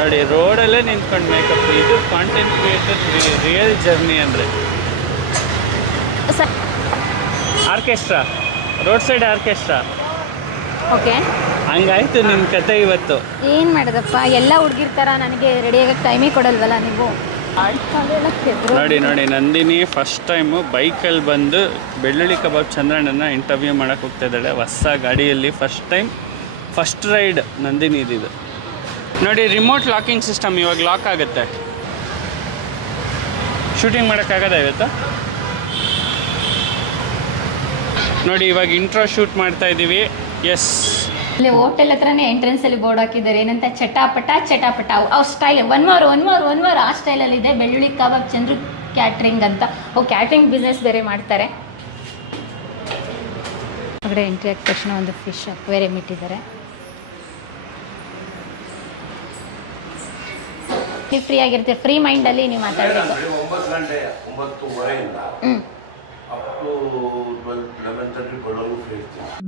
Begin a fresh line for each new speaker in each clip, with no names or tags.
ನೋಡಿ ರೋಡಲ್ಲೇ ನಿಂತ್ಕೊಂಡು ಮೇಕಪ್ ಇದು ಕಾಂಟೆಂಟ್ ಕ್ರಿಯೇಟರ್ ರಿಯಲ್ ಜರ್ನಿ ಅಂದರೆ. Orchestra road side orchestra
okay.
ಹಂಗಾಯ್ತು ನಿಮ್ಮ ಕತೆ ಇವತ್ತು.
ಏನು ಮಾಡಿದಪ್ಪ? ಎಲ್ಲ ಹುಡುಗಿರ್ ಥರ ನನಗೆ ರೆಡಿಯಾಗಕ್ಕೆ ಟೈಮೇ ಕೊಡಲ್ವಲ್ಲ ನೀವು?
ನೋಡಿ ನೋಡಿ ನಂದಿನಿ ಫಸ್ಟ್ ಟೈಮು ಬೈಕಲ್ಲಿ ಬಂದು ಬೆಳ್ಳುಳ್ಳಿ ಕಬಾಬ್ ಚಂದ್ರಣ್ಣನ ಇಂಟರ್ವ್ಯೂ ಮಾಡಕ್ಕೆ ಹೋಗ್ತಾ ಇದ್ದಾಳೆ. ಹೊಸ ಗಾಡಿಯಲ್ಲಿ first time first ride Nandini ಇದಿದು ನೋಡಿ ರಿಮೋಟ್ ಲಾಕಿಂಗ್ ಸಿಸ್ಟಮ್ ಇವಾಗ ಲಾಕ್ ಆಗುತ್ತೆ. ಶೂಟಿಂಗ್ ಮಾಡೋಕ್ಕಾಗದ ಇವತ್ತು? ನೋಡಿ, ಇವಾಗ ಇಂಟ್ರೋ ಶೂಟ್ ಮಾಡ್ತಾ ಇದ್ದೀವಿ ಎಸ್
ಇಲ್ಲಿ ಹೋಟೆಲ್ ಹತ್ರನೇ ಎಂಟ್ರೆನ್ಸ್ ಅಲ್ಲಿ ಬೋರ್ಡ್ ಹಾಕಿದ್ದಾರೆ. ಏನಂತ? ಚಟಾಪಟ ಚಟಾಪಟ. ಅವ್- ಅವ್ style one more one more one more ಆ ಸ್ಟೈಲಲ್ಲಿ ಇದೆ. ಬೆಳ್ಳುಳ್ಳಿ, ಕಬಾಬ್, ಚಂದ್ರ ಕ್ಯಾಟ್ರಿಂಗ್ ಅಂತ. ಓ ಕ್ಯಾಟ್ರಿಂಗ್ ಬಿಸ್ನೆಸ್ ಬೇರೆ ಮಾಡ್ತಾರೆ. ಎಂಟ್ರಿ ಆದ ತಕ್ಷಣ ಒಂದು ಫಿಶ್ ಅಕ್ವೇರಿಯಂ ಇಟ್ಟಿದ್ದಾರೆ ನೀವು ಫ್ರೀ ಆಗಿರ್ತೀರಿ. ಫ್ರೀ ಮೈಂಡಲ್ಲಿ ನೀವು ಮಾತಾಡಬೇಕು.
ಒಂಬತ್ತು ಗಂಟೆ ಒಂಬತ್ತುವರೆಯಿಂದ
ಹ್ಞೂ
ಅಪ್ ಟು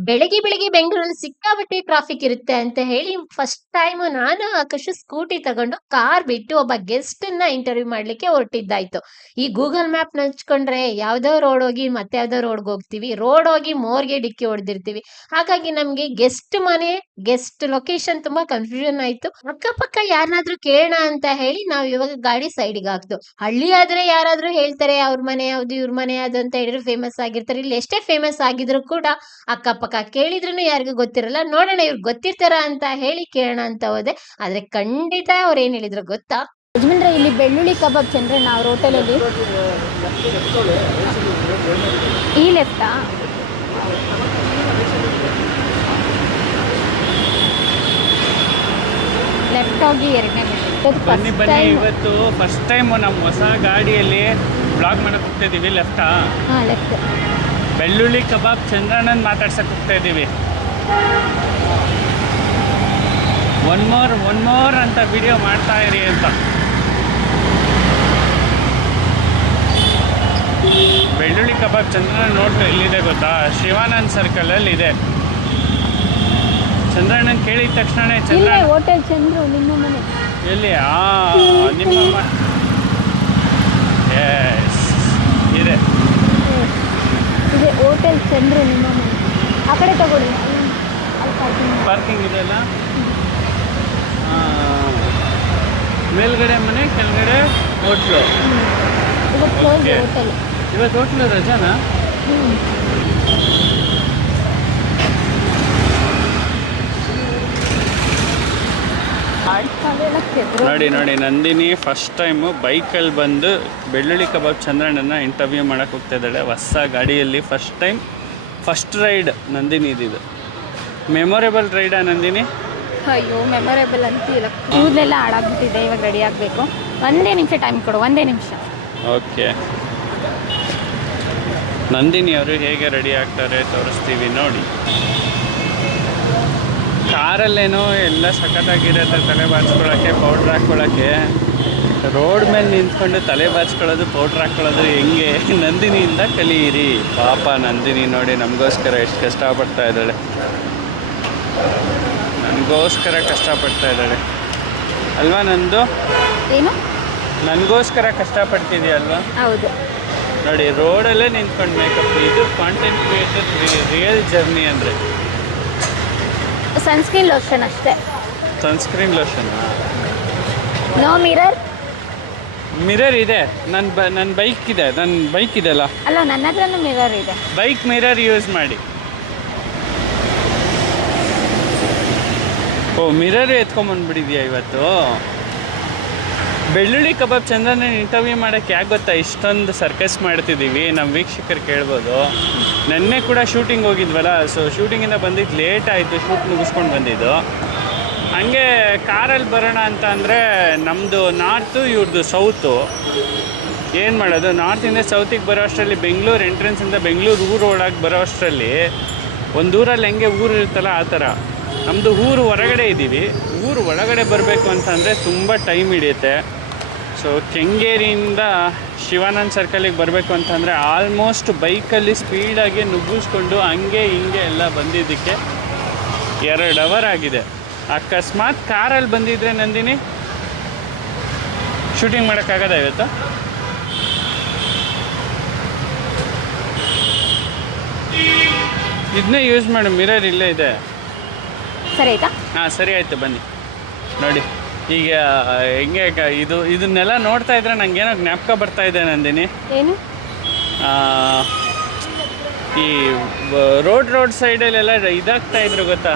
ಬೆಳಿಗ್ಗೆ ಬೆಳಗ್ಗೆ ಬೆಂಗಳೂರಲ್ಲಿ ಸಿಕ್ಕಾಪಟ್ಟೆ ಟ್ರಾಫಿಕ್ ಇರುತ್ತೆ ಅಂತ ಹೇಳಿ ಫಸ್ಟ್ ಟೈಮ್ ನಾನು ಆಕಾಶ ಸ್ಕೂಟಿ ತಗೊಂಡು ಕಾರ್ ಬಿಟ್ಟು ಒಬ್ಬ ಗೆಸ್ಟ್ನ ಇಂಟರ್ವ್ಯೂ ಮಾಡ್ಲಿಕ್ಕೆ ಹೊರಟಿದ್ದಾಯ್ತು. ಈ ಗೂಗಲ್ ಮ್ಯಾಪ್ ನಚ್ಕೊಂಡ್ರೆ ಯಾವ್ದೋ ರೋಡ್ ಹೋಗಿ ಮತ್ತೆ ಯಾವ್ದೋ ರೋಡ್ಗೆ ಹೋಗ್ತೀವಿ. ರೋಡ್ ಹೋಗಿ ಮೋರ್ಗೆ ಡಿಕ್ಕಿ ಹೊಡೆದಿರ್ತೀವಿ. ಹಾಗಾಗಿ ನಮ್ಗೆ ಗೆಸ್ಟ್ ಮನೆ ಗೆಸ್ಟ್ ಲೊಕೇಶನ್ ತುಂಬಾ ಕನ್ಫ್ಯೂಷನ್ ಆಯ್ತು. ಅಕ್ಕಪಕ್ಕ ಯಾರನ್ನಾದ್ರೂ ಕೇಳೋಣ ಅಂತ ಹೇಳಿ ನಾವ್ ಇವಾಗ ಗಾಡಿ ಸೈಡ್ಗೆ ಹಾಕ್ತು ಹಳ್ಳಿ ಆದ್ರೆ ಯಾರಾದ್ರೂ ಹೇಳ್ತಾರೆ, ಅವ್ರ ಮನೆ ಯಾವ್ದು, ಇವ್ರ ಮನೆ ಯಾವ್ದು ಅಂತ ಹೇಳಿದ್ರೆ ಫೇಮಸ್ ಆಗಿರ್ತಾರೆ. ಇಲ್ಲಿ ಎಷ್ಟೇ ಫೇಮಸ್ ಆಗಿದ್ರು ಕೂಡ ಅಕ್ಕಪಕ್ಕ ಕೇಳಿದ್ರು ಯಾರಿಗೂ ಗೊತ್ತಿರಲ್ಲ ನೋಡೋಣ ಇವ್ರು ಗೊತ್ತಿರ್ತಾರ ಅಂತ ಹೇಳಿ ಕೇಳೋಣ ಅಂತ ಹೋದೆ. ಆದ್ರೆ ಖಂಡಿತ ಅವ್ರು ಏನ್ ಹೇಳಿದ್ರು ಗೊತ್ತಾ?
ಯಜಮಾನ್ರೆ ಇಲ್ಲಿ ಬೆಳ್ಳುಳ್ಳಿ ಕಬಾಬ್ ಚಂದ್ರೆ ನಾವು ಹೋಟೆಲಲ್ಲಿ ಈ ಲೆಫ್ಟಾ ಲೆಫ್ಟ್ ಹೋಗಿ ಎರಡನೇ
ಬನ್ನಿ. ಬನ್ನಿ ಇವತ್ತು ಫಸ್ಟ್ ಟೈಮ್ ನಮ್ಮ ಹೊಸ ಗಾಡಿಯಲ್ಲಿ ಬ್ಲಾಗ್ ಮಾಡಕ್ಕೆ ಹೋಗ್ತಾ ಇದ್ದೀವಿ ಲೆಫ್ಟಾ
ಹಾಂ ಲೆಫ್ಟ್
ಬೆಳ್ಳುಳ್ಳಿ ಕಬಾಬ್ ಚಂದ್ರಣ್ಣನ ಮಾತಾಡ್ಸಕ್ಕೆ ಹೋಗ್ತಾ ಇದ್ದೀವಿ. ಒನ್ ಮೋರ್ ಒನ್ ಮೋರ್ ಅಂತ ವಿಡಿಯೋ ಮಾಡ್ತಾ ಇರಿ ಅಂತ. ಬೆಳ್ಳುಳ್ಳಿ ಕಬಾಬ್ ಚಂದ್ರಣ್ಣ ನೋಡ್ತಾ ಎಲ್ಲಿದೆ ಗೊತ್ತಾ? ಶಿವಾನಂದ್ ಸರ್ಕಲಲ್ಲಿ ಇದೆ. ಚಂದ್ರಣ್ಣನ್ ಕೇಳಿದ ತಕ್ಷಣ ಚಂದ್ರ
ಹೋಟೆಲ್ ಚಂದ್ರು ನಿಮ್ಮ ಮನೆ.
ಎಲ್ಲಿ? ಆ ಇದೆ
ಇದೆ ಹೋಟೆಲ್ ಚಂದ್ರ ನಿಮ್ಮ ಮನೆ. ಆ ಕಡೆ ತಗೊಳ್ಳಿ. ಅಲ್ಲಿ- ಅಲ್ಲಿ? ಮಾಡಿ.
ಪಾರ್ಕಿಂಗ್ ಇದೆಯಲ್ಲ ಆ, ಮೇಲ್ಗಡೆ ಮನೆ ಕೆಳಗಡೆ ಹೋಟ್ಲು.
ಇವತ್ತು ಕ್ಲೋಸ್
Okay.
ಹೋಟೆಲ್
ಇವತ್ತು ಹೋಟ್ಲು ರಜಾನಾ? ನೋಡಿ ನೋಡಿ ನಂದಿನಿ ಫಸ್ಟ್ ಟೈಮು ಬೈಕಲ್ಲಿ ಬಂದು ಬೆಳ್ಳುಳ್ಳಿ ಕಬಾಬ್ ಚಂದ್ರಣ್ಣನ ಇಂಟರ್ವ್ಯೂ ಮಾಡಕ್ಕೆ ಹೋಗ್ತಾ ಇದ್ದಾಳೆ. ಹೊಸ ಗಾಡಿಯಲ್ಲಿ first time first ride Nandini ಇದಿದು memorable ರೈಡಾ ನಂದಿನಿ?
ಅಯ್ಯೋ ಮೆಮೊರೇಬಲ್ ಅಂತಿಲ್ಲ ಕೂದಲೆಲ್ಲ ಹಾಳಾಗ್ಬಿಟ್ಟಿದೆ ಇವಾಗ ರೆಡಿ ಆಗಬೇಕು. ಒಂದೇ ನಿಮಿಷ ಟೈಮ್ ಕೊಡು ಒಂದೇ ನಿಮಿಷ.
ಓಕೆ ನಂದಿನಿ ಅವರು ಹೇಗೆ ರೆಡಿ ಆಗ್ತಾರೆ ತೋರಿಸ್ತೀವಿ ನೋಡಿ. ಕಾರಲ್ಲೇನೋ ಎಲ್ಲ ಸಖತ್ತಾಗಿರುತ್ತೆ ತಲೆ ಬಾರಿಸ್ಕೊಳ್ಳೋಕ್ಕೆ ಪೌಡ್ರ್ ಹಾಕ್ಕೊಳ್ಳೋಕ್ಕೆ. ರೋಡ್ ಮೇಲೆ ನಿಂತ್ಕೊಂಡು ತಲೆ ಬಾಚ್ಕೊಳ್ಳೋದು ಪೌಡ್ರ್ ಹಾಕ್ಕೊಳ್ಳೋದು ಹೆಂಗೆ? ನಂದಿನಿಯಿಂದ ಕಲಿಯಿರಿ ಪಾಪ ನಂದಿನಿ ನೋಡಿ ನಮಗೋಸ್ಕರ ಎಷ್ಟು ಕಷ್ಟಪಡ್ತಾ ಇದ್ದಾಳೆ. ನನಗೋಸ್ಕರ ಕಷ್ಟಪಡ್ತಾ ಇದ್ದಾಳೆ. ಅಲ್ವಾ ನಂದು?
ಏನು?
ನನಗೋಸ್ಕರ ಕಷ್ಟಪಡ್ತಿದ್ಯಾ ಅಲ್ವಾ?
ಹೌದು.
ನೋಡಿ ರೋಡಲ್ಲೇ ನಿಂತ್ಕೊಂಡು ಮೇಕಪ್ ಇದು ಕಾಂಟೆಂಟ್ ಕ್ರಿಯೇಟರ್ ರಿಯಲ್ ಜರ್ನಿ ಅಂದರೆ.
ಸನ್ಸ್ಕ್ರೀನ್ ಲೋಷನ್ ಅಷ್ಟೇ.
Sunscreen lotion
no mirror
mirror ಇದೆ. ನನ್ನ ಬ ನನ್ನ ಬೈಕ್ ಇದೆ. ನನ್ನ ಬೈಕ್ ಇದೆಲ್ಲ
ಅಲ್ಲ ನನ್ನ ಹತ್ರನೂ ಮಿರರ್ ಇದೆ.
ಬೈಕ್ ಮಿರರ್ ಯೂಸ್ ಮಾಡಿ. ಓ ಮಿರರ್ ಎತ್ಕೊಂಬಂದ್ಬಿಟ್ಟಿದ್ಯಾ ಇವತ್ತು? ಬೆಳ್ಳುಳ್ಳಿ ಕಬಾಬ್ ಚಂದ್ರನ ಇಂಟರ್ವ್ಯೂ ಮಾಡೋಕ್ಕೆ ಯಾಕೆ ಗೊತ್ತಾ? ಇಷ್ಟೊಂದು ಸರ್ಕಸ್ ಮಾಡ್ತಿದ್ದೀವಿ ನಮ್ಮ ವೀಕ್ಷಕರು ಕೇಳ್ಬೋದು. ನೆನ್ನೆ ಕೂಡ ಶೂಟಿಂಗ್ ಹೋಗಿದ್ವಲ್ಲ ಸೊ ಶೂಟಿಂಗಿಂದ ಬಂದಿದ್ದು ಲೇಟ್ ಆಯಿತು ಶೂಟ್ ಮುಗಿಸ್ಕೊಂಡು ಬಂದಿದ್ದು. ಹಂಗೆ ಕಾರಲ್ಲಿ ಬರೋಣ ಅಂತ ಅಂದರೆ ನಮ್ಮದು ನಾರ್ತು ಇವ್ರದ್ದು ಸೌತು ಏನು ಮಾಡೋದು? ನಾರ್ತಿಂದ ಸೌತಿಗೆ ಬರೋ ಅಷ್ಟರಲ್ಲಿ ಬೆಂಗಳೂರು ಎಂಟ್ರೆನ್ಸಿಂದ ಬೆಂಗಳೂರು ಊರು ಒಳಗೆ ಬರೋ ಅಷ್ಟರಲ್ಲಿ, ಒಂದು ಊರಲ್ಲಿ ಹೆಂಗೆ ಊರು ಇರುತ್ತಲ್ಲ ಆ ಥರ. ನಮ್ಮದು ಊರು ಹೊರಗಡೆ ಇದ್ದೀವಿ. ಊರು ಒಳಗಡೆ ಬರಬೇಕು ಅಂತಂದರೆ ತುಂಬ ಟೈಮ್ ಹಿಡಿಯುತ್ತೆ. ಸೊ ಕೆಂಗೇರಿಯಿಂದ ಶಿವಾನಂದ್ ಸರ್ಕಲಿಗೆ ಬರಬೇಕು ಅಂತಂದರೆ ಆಲ್ಮೋಸ್ಟ್ ಬೈಕಲ್ಲಿ ಸ್ಪೀಡಾಗಿ ನುಗ್ಗಿಸ್ಕೊಂಡು ಹಂಗೆ ಹಿಂಗೆ ಎಲ್ಲ ಬಂದಿದ್ದಕ್ಕೆ ಎರಡು ಅವರ್ ಆಗಿದೆ. ಅಕಸ್ಮಾತ್ ಕಾರಲ್ಲಿ ಬಂದಿದ್ರೆ ನಂದಿನಿ? ಶೂಟಿಂಗ್ ಮಾಡೋಕ್ಕಾಗದ ಇವತ್ತು? ಇದನ್ನೇ ಯೂಸ್ ಮಾಡು ಮಿರರ್ ಇಲ್ಲೇ ಇದೆ.
ಸರಿ ಆಯ್ತಾ?
ಹಾಂ ಸರಿ ಆಯ್ತು ಬನ್ನಿ. ನೋಡಿ ಈಗ ಹೆಂಗೆ ಇದು ಇದನ್ನೆಲ್ಲ ನೋಡ್ತಾ ಇದ್ರೆ ಏನೋ ಜ್ಞಾಪಕ ಬರ್ತಾ ಇದೆ ನಂದಿನಿ.
ಏನು?
ಆ, ಈ ರೋಡ್ ರೋಡ್ ಸೈಡಲ್ಲೆಲ್ಲ ಇದಾಗ್ತಾ ಇದ್ರು ಗೊತ್ತಾ?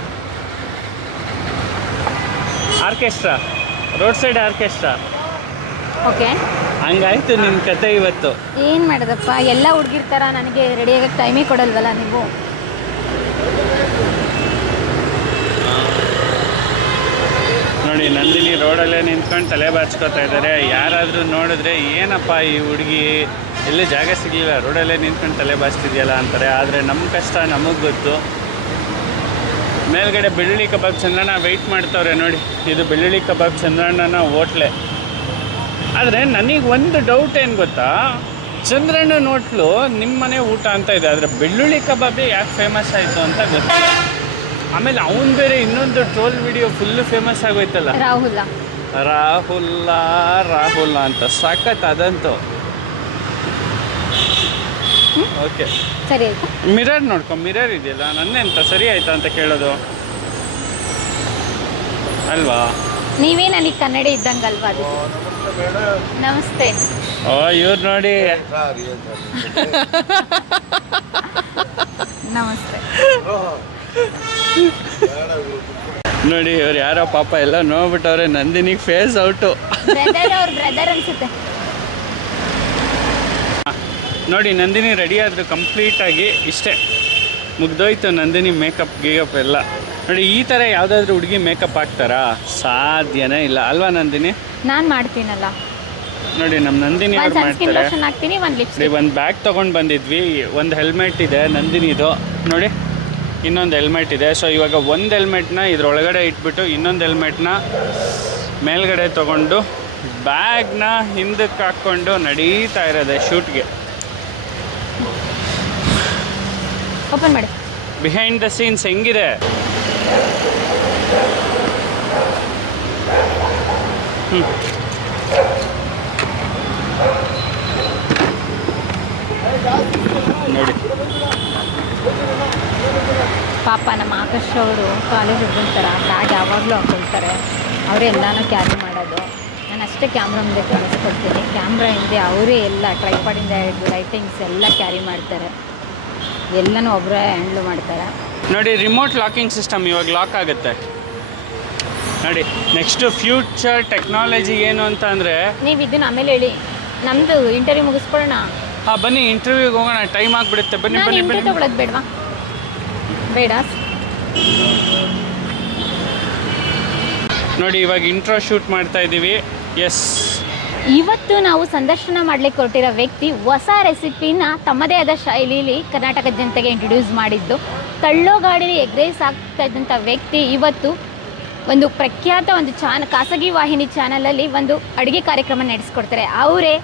Orchestra road side orchestra.
Okay.
ಹಂಗಾಯ್ತು ನಿಮ್ಮ ಕತೆ ಇವತ್ತು.
ಏನು ಮಾಡೋದಪ್ಪ ಎಲ್ಲ ಹುಡುಗಿರ್ತಾರ ನನಗೆ ರೆಡಿ ಆಗಕ್ಕೆ ಟೈಮೇ ಕೊಡಲ್ವಲ್ಲ ನೀವು?
ನೋಡಿ, ನಂದಿನಿ ರೋಡಲ್ಲೇ ನಿಂತ್ಕೊಂಡು ತಲೆ ಬಾಚ್ಕೋತಾ ಇದ್ದಾರೆ. ಯಾರಾದರೂ ನೋಡಿದ್ರೆ, ಏನಪ್ಪ ಈ ಹುಡುಗಿ? ಎಲ್ಲಿ ಜಾಗ ಸಿಗಲಿಲ್ಲ? ರೋಡಲ್ಲೇ ನಿಂತ್ಕೊಂಡು ತಲೆ ಬಾಚ್ತಿದ್ಯಲ್ಲ? ಅಂತಾರೆ. ಆದರೆ ನಮ್ಮ ಕಷ್ಟ ನಮಗೆ ಗೊತ್ತು. ಮೇಲ್ಗಡೆ ಬೆಳ್ಳುಳ್ಳಿ ಕಬಾಬ್ ಚಂದ್ರಣ್ಣ ವೆಯ್ಟ್ ಮಾಡ್ತವ್ರೆ ನೋಡಿ. ಇದು ಬೆಳ್ಳುಳ್ಳಿ ಕಬಾಬ್ ಚಂದ್ರಣ್ಣನ ಹೋಟ್ಲೆ. ಆದರೆ ನನಗೆ ಒಂದು ಡೌಟ್ ಏನು ಗೊತ್ತಾ? ಚಂದ್ರಣ್ಣನ ಹೋಟ್ಲು ನಿಮ್ಮ ಮನೆ ಊಟ ಅಂತ ಇದೆ. ಆದರೆ ಬೆಳ್ಳುಳ್ಳಿ ಕಬಾಬೇ ಯಾಕೆ ಫೇಮಸ್ ಆಯಿತು ಅಂತ ಗೊತ್ತಿಲ್ಲ. ಆಮೇಲೆ ಅವನ್ ಬೇರೆ ಇನ್ನೊಂದು ಟ್ರೋಲ್ ವಿಡಿಯೋ ಫುಲ್ ಫೇಮಸ್ ಆಗೋಯ್ತಲ್ಲ.
ರಾಹುಲ್.
ರಾಹುಲ್ಲ ರಾಹುಲ್ ಅಂತ. ಸಖತ್ ಅದಂತೂ. ಓಕೆ.
ಸರಿ ಆಯ್ತಾ?
ಮಿರರ್ ನೋಡ್ಕೊ ಮಿರರ್ ಇದೆಯಲ್ಲ ನನ್ನೆಂತ ಸರಿ ಆಯ್ತಾ ಅಂತ ಕೇಳೋದು? ಅಲ್ವಾ?
ನೀವೇ ನನಗೆ ಕನ್ನಡ ಇದ್ದಂಗಲ್ವಾ ಅದು? ನಮಸ್ತೆ.
ಓ ಇವ್ರು ನೋಡಿ.
ನಮಸ್ತೆ.
ನೋಡಿ ಇವ್ರು ಯಾರೋ ಪಾಪ ಎಲ್ಲ ನೋಡ್ಬಿಟ್ಟವ್ರೆ. ನಂದಿನಿಗೆ ಫೇಸ್ ಔಟು
ಅನ್ಸುತ್ತೆ.
ನೋಡಿ ನಂದಿನಿ ರೆಡಿ ಆದ್ರು ಕಂಪ್ಲೀಟಾಗಿ ಇಷ್ಟೇ. ಮುಗ್ದೋಯ್ತು ನಂದಿನಿ ಮೇಕಪ್ ಗೀಕಪ್ ಎಲ್ಲ. ನೋಡಿ ಈ ಥರ ಯಾವುದಾದ್ರೂ ಹುಡುಗಿ ಮೇಕಪ್ ಹಾಕ್ತಾರಾ? ಸಾಧ್ಯನೇ ಇಲ್ಲ. ಅಲ್ವಾ ನಂದಿನಿ?
ನಾನು ಮಾಡ್ತೀನಲ್ಲ.
ನೋಡಿ ನಮ್ಮ ನಂದಿನಿ ಅವ್ರು ಮಾಡ್ತಾರೆ.
ಒಂದು
ಬ್ಯಾಗ್ ತೊಗೊಂಡು ಬಂದಿದ್ವಿ. ಒಂದು ಹೆಲ್ಮೆಟ್ ಇದೆ ನಂದಿನಿದು. ನೋಡಿ. ಇನ್ನೊಂದು ಹೆಲ್ಮೆಟ್ ಇದೆ. ಸೊ ಇವಾಗ ಒಂದು ಹೆಲ್ಮೆಟ್ನ ಇದರೊಳಗಡೆ ಇಟ್ಬಿಟ್ಟು ಇನ್ನೊಂದು ಹೆಲ್ಮೆಟ್ನ ಮೇಲ್ಗಡೆ ತೊಗೊಂಡು ಬ್ಯಾಗ್ನ ಹಿಂದಕ್ಕೆ ಹಾಕ್ಕೊಂಡು ನಡೀತಾ ಇರೋದೆ ಶೂಟ್ಗೆ
ಓಪನ್ ಮಾಡಿ.
ಬಿಹೈಂಡ್ ದ ಸೀನ್ಸ್ ಹೆಂಗಿದೆ. ನೋಡಿ.
ಪಾಪ ನಮ್ಮ ಆಕರ್ಷ್ ಅವರು ಕಾಲೇಜ್ ಹುಡುಗಂತರ ಬ್ಯಾಗ್ ಯಾವಾಗಲೂ ಹಾಕೊಳ್ತಾರೆ. ಅವರೇ ಎಲ್ಲನೂ ಕ್ಯಾರಿ ಮಾಡೋದು. ನಾನು ಅಷ್ಟೇ ಕ್ಯಾಮ್ರಾ ಮುಂದೆ ಕಳಿಸ್ಕೊಡ್ತೀನಿ ಕ್ಯಾಮ್ರಾ ಹಿಂದೆ ಅವರೇ ಎಲ್ಲ ಟ್ರೈಪಾಡಿಂದ ಹಿಡಿದು ಲೈಟಿಂಗ್ಸ್ ಎಲ್ಲ ಕ್ಯಾರಿ ಮಾಡ್ತಾರೆ. ಎಲ್ಲನೂ ಒಬ್ಬರೇ ಹ್ಯಾಂಡ್ಲ್ ಮಾಡ್ತಾರೆ.
ನೋಡಿ ರಿಮೋಟ್ ಲಾಕಿಂಗ್ ಸಿಸ್ಟಮ್ ಇವಾಗ ಲಾಕ್ ಆಗುತ್ತೆ. ನೋಡಿ ನೆಕ್ಸ್ಟು ಫ್ಯೂಚರ್ ಟೆಕ್ನಾಲಜಿ ಏನು ಅಂತ ಅಂದರೆ
ನೀವು ಇದನ್ನ ಆಮೇಲೆ ಹೇಳಿ. ನಮ್ಮದು ಇಂಟರ್ವ್ಯೂ ಮುಗಿಸ್ಕೊಳ್ಳೋಣ.
ಹಾಂ ಬನ್ನಿ ಇಂಟರ್ವ್ಯೂಗೆ ಹೋಗೋಣ. ಟೈಮ್ ಆಗಿಬಿಡುತ್ತೆ. ಬನ್ನಿ ಬನ್ನಿ ಬನ್ನಿ.
ಬೇಡವಾ? ಬೇಡ
ನೋಡಿ ಇವಾಗ ಇಂಟ್ರೋ ಶೂಟ್ ಮಾಡ್ತಾ ಇದ್ದೀವಿ ಎಸ್
ಇವತ್ತು ನಾವು ಸಂದರ್ಶನ ಮಾಡ್ಲಿಕ್ಕೆ ಕೊಟ್ಟಿರೋ ವ್ಯಕ್ತಿ ಹೊಸ ರೆಸಿಪಿನ ತಮ್ಮದೇ ಆದ ಶೈಲಿಲಿ ಕರ್ನಾಟಕ ಜನತೆಗೆ ಇಂಟ್ರೊಡ್ಯೂಸ್ ಮಾಡಿದ್ದು. ತಳ್ಳೋ ಗಾಡಿಲಿ ಎಗ್ ರೈಸ್ ಆಗ್ತಾ ಇದ್ದಂಥ ವ್ಯಕ್ತಿ ಇವತ್ತು ಒಂದು ಪ್ರಖ್ಯಾತ ಒಂದು ಚಾನ ಖಾಸಗಿ ವಾಹಿನಿ ಚಾನಲಲ್ಲಿ ಒಂದು ಅಡುಗೆ ಕಾರ್ಯಕ್ರಮ ನಡೆಸ್ಕೊಡ್ತಾರೆ. ಅವರೇ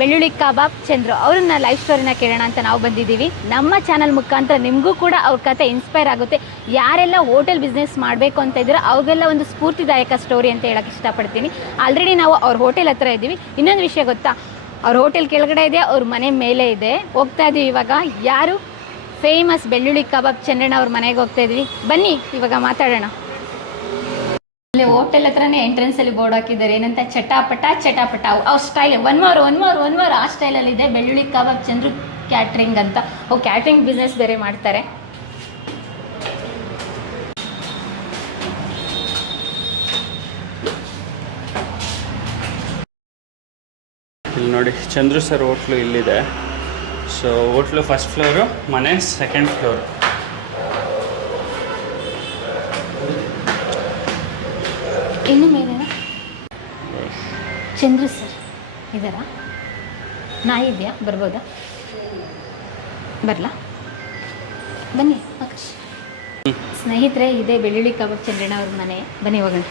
ಬೆಳ್ಳುಳ್ಳಿ ಕಬಾಬ್, ಚಂದ್ರು. ಅವ್ರನ್ನ ಲೈಫ್ ಸ್ಟೋರಿನ ಕೇಳೋಣ ಅಂತ ನಾವು ಬಂದಿದ್ದೀವಿ. ನಮ್ಮ ಚಾನಲ್ ಮುಖಾಂತರ ನಿಮಗೂ ಕೂಡ ಅವ್ರ ಕತೆ ಇನ್ಸ್ಪೈರ್ ಆಗುತ್ತೆ. ಯಾರೆಲ್ಲ ಹೋಟೆಲ್ ಬಿಸ್ನೆಸ್ ಮಾಡಬೇಕು ಅಂತ ಇದ್ರೆ ಅವ್ರಿಗೆಲ್ಲ ಒಂದು ಸ್ಫೂರ್ತಿದಾಯಕ ಸ್ಟೋರಿ ಅಂತ ಹೇಳಕ್ಕೆ ಇಷ್ಟಪಡ್ತೀನಿ. ಆಲ್ರೆಡಿ ನಾವು ಅವ್ರ ಹೋಟೆಲ್ ಹತ್ರ ಇದ್ದೀವಿ. ಇನ್ನೊಂದು ವಿಷಯ ಗೊತ್ತಾ? ಅವ್ರ ಹೋಟೆಲ್ ಕೆಳಗಡೆ ಇದೆ, ಅವ್ರ ಮನೆ ಮೇಲೆ ಇದೆ. ಹೋಗ್ತಾ ಇದ್ದೀವಿ ಇವಾಗ. ಯಾರು? ಫೇಮಸ್ ಬೆಳ್ಳುಳ್ಳಿ ಕಬಾಬ್ ಚಂದ್ರಣ್ಣ ಅವ್ರ ಮನೆಗೆ ಹೋಗ್ತಾ ಇದ್ವಿ. ಬನ್ನಿ, ಇವಾಗ ಮಾತಾಡೋಣ. ಅಲ್ಲಿ ಹೋಟೆಲ್ ಹತ್ರನೇ ಎಂಟ್ರೆನ್ಸ್ ಅಲ್ಲಿ ಬೋರ್ಡ್ ಹಾಕಿದ್ದಾರೆ. ಏನಂತ? ಚಟಾಪಟ ಚಟಾಪಟ. ಅವ್- ಅವ್ರ style one war one war one war ಆ ಸ್ಟೈಲಲ್ಲಿ ಇದೆ. ಬೆಳ್ಳುಳ್ಳಿ, ಕಬಾಬ್, ಚಂದ್ರು ಕ್ಯಾಟ್ರಿಂಗ್ ಅಂತ. ಅವು ಕ್ಯಾಟ್ರಿಂಗ್ ಬಿಸ್ನೆಸ್ ಬೇರೆ ಮಾಡ್ತಾರೆ.
ಇಲ್ಲಿ ನೋಡಿ, ಚಂದ್ರು ಸರ್ ಹೋಟ್ಲು ಇಲ್ಲಿದೆ. ಸೊ ಹೋಟ್ಲು ಫಸ್ಟ್ ಫ್ಲೋರು ಮನೆ ಸೆಕೆಂಡ್ ಫ್ಲೋರ್
ಇನ್ನು ಮೇಲೇನ? ಚಂದ್ರು ಸರ್ ಇದ್ದಾರಾ ನಾಯಿ ಇದೆಯಾ? ಬರ್ಬೋದಾ? ಬರಲಾ? ಬನ್ನಿ, ಆಕಾಶ್. ಸ್ನೇಹಿತರೆ, ಇದೆ ಬೆಳ್ಳುಳ್ಳಿ ಕಬಾಬ್ ಚಂದ್ರಣ್ಣ ಅವ್ರ ಮನೆ. ಬನ್ನಿ, ಹೋಗೋಣ.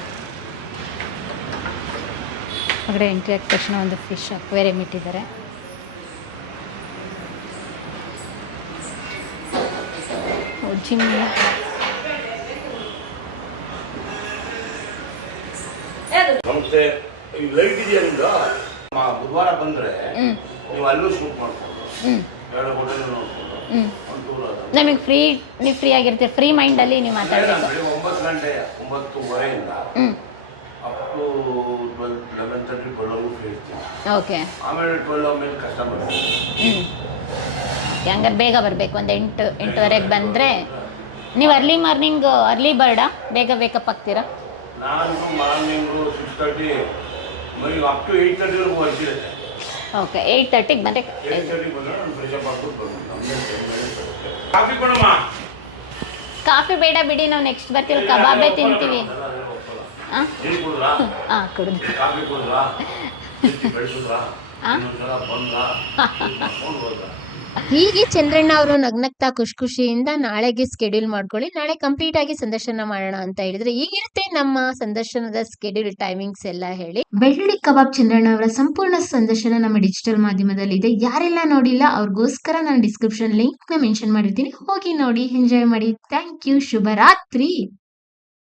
ಹೊರಗಡೆ ಎಂಟ್ರಿ ಆದ ತಕ್ಷಣ ಒಂದು ಫಿಶ್ ಅಕ್ವೇರಿಯಂ ಇಟ್ಟಿದ್ದಾರೆ. ಜಿಮ್.
ನಮಸ್ತೆ ಈ ಲೈಟ್ ಇದೆಯಾ ನಿಮ್ದು ಮ- ಬುಧವಾರ ಬಂದ್ರೆ
ಹ್ಞೂ
ನೀವು ಅಲ್ಲೂ ಶೂಟ್ ಮಾಡ್ಕೊಂಡು
ಹ್ಞೂ
ಎರಡು ಹೋಟೆಲ್ ನೋಡ್ಕೊಂಡು
ಹ್ಞೂ
ಒಂದು ಟೂರ್ ಅದು
ನಮಗೆ ಫ್ರೀ ನೀವು ಫ್ರೀ ಆಗಿರ್ತೀರಿ. ಫ್ರೀ ಮೈಂಡಲ್ಲಿ ನೀವು ಮಾತಾಡಬೇಕು
ಬೆಳಿಗ್ಗೆ ಒಂಬತ್ತು ಗಂಟೆ ಒಂಬತ್ತುವರೆಯಿಂದ
ಹ್ಞೂ
up to twelve eleven thirty ಟ್ವೆಲ್ವರೆಗೂ free ಇರ್ತೀನಿ.
ಓಕೆ
ಆಮೇಲೆ ಟ್ವೆಲ್ ಆಮೇಲೆ ಕಸ್ಟಮರ್
ಹ್ಞೂ ಹಂಗಾರೆ ಬೇಗ ಬರಬೇಕು. ಒಂದು ಎಂಟು ಎಂಟುವರೆಗೆ ಬಂದರೆ ನೀವು ಅರ್ಲಿ ಮಾರ್ನಿಂಗ್ ಅರ್ಲಿ ಬರ್ಡಾ ಬೇಗ ವೇಕಪ್ ಆಗ್ತೀರಾ?
ನಾನು morning six thirty my up to eight ತರ್ಟಿವರೆಗೂ work ಇರುತ್ತೆ.
ಓಕೆ ಏಯ್ಟ್ ತರ್ಟಿಗೆ ಬಂದರೆ
ಏಯ್ಟ್ ನಾನು ಆಗ್ಬಿಟ್ಟು ನಮ್ಗೆ. ಕಾಫಿ ಕೊಡಮ್ಮ?
ಕಾಫಿ ಬೇಡ ಬಿಡಿ ನಾವು ನೆಕ್ಸ್ಟ್ ಬರ್ತೀವಿ ಕಬಾಬೇ ತಿಂತೀವಿ. ಹಾಂ ಹಾಂ ಕುಡಿದು.
ಕಾಫಿ ಕುಡಿದ್ರಾ? ಪ್ರೀತಿ ಬೆಳೆಸಿದ್ರಾ?
ಆ?
ಹೀಗೆ ಚಂದ್ರಣ್ಣ ಅವರು ನಗ್ನಗ್ತಾ ಖುಷಿ ಖುಷಿಯಿಂದ ನಾಳೆಗೆ ಸ್ಕೆಡ್ಯೂಲ್ ಮಾಡ್ಕೊಳ್ಳಿ. ನಾಳೆ ಕಂಪ್ಲೀಟ್ ಆಗಿ ಸಂದರ್ಶನ ಮಾಡೋಣ ಅಂತ ಹೇಳಿದ್ರೆ ಈಗಿರುತ್ತೆ ನಮ್ಮ ಸಂದರ್ಶನದ ಸ್ಕೆಡ್ಯೂಲ್ ಟೈಮಿಂಗ್ಸ್ ಎಲ್ಲ ಹೇಳಿ. ಬೆಳ್ಳುಳ್ಳಿ ಕಬಾಬ್ ಚಂದ್ರಣ್ಣ ಅವರ ಸಂಪೂರ್ಣ ಸಂದರ್ಶನ ನಮ್ಮ ಡಿಜಿಟಲ್ ಮಾಧ್ಯಮದಲ್ಲಿ ಇದೆ ಯಾರೆಲ್ಲ ನೋಡಿಲ್ಲ ಅವ್ರಿಗೋಸ್ಕರ ನಾನು ಡಿಸ್ಕ್ರಿಪ್ಷನ್ ಲಿಂಕ್ನ ಮೆನ್ಷನ್ ಮಾಡಿರ್ತೀನಿ. ಹೋಗಿ ನೋಡಿ ಎಂಜಾಯ್ ಮಾಡಿ. ಥ್ಯಾಂಕ್ ಯು ಶುಭರಾತ್ರಿ.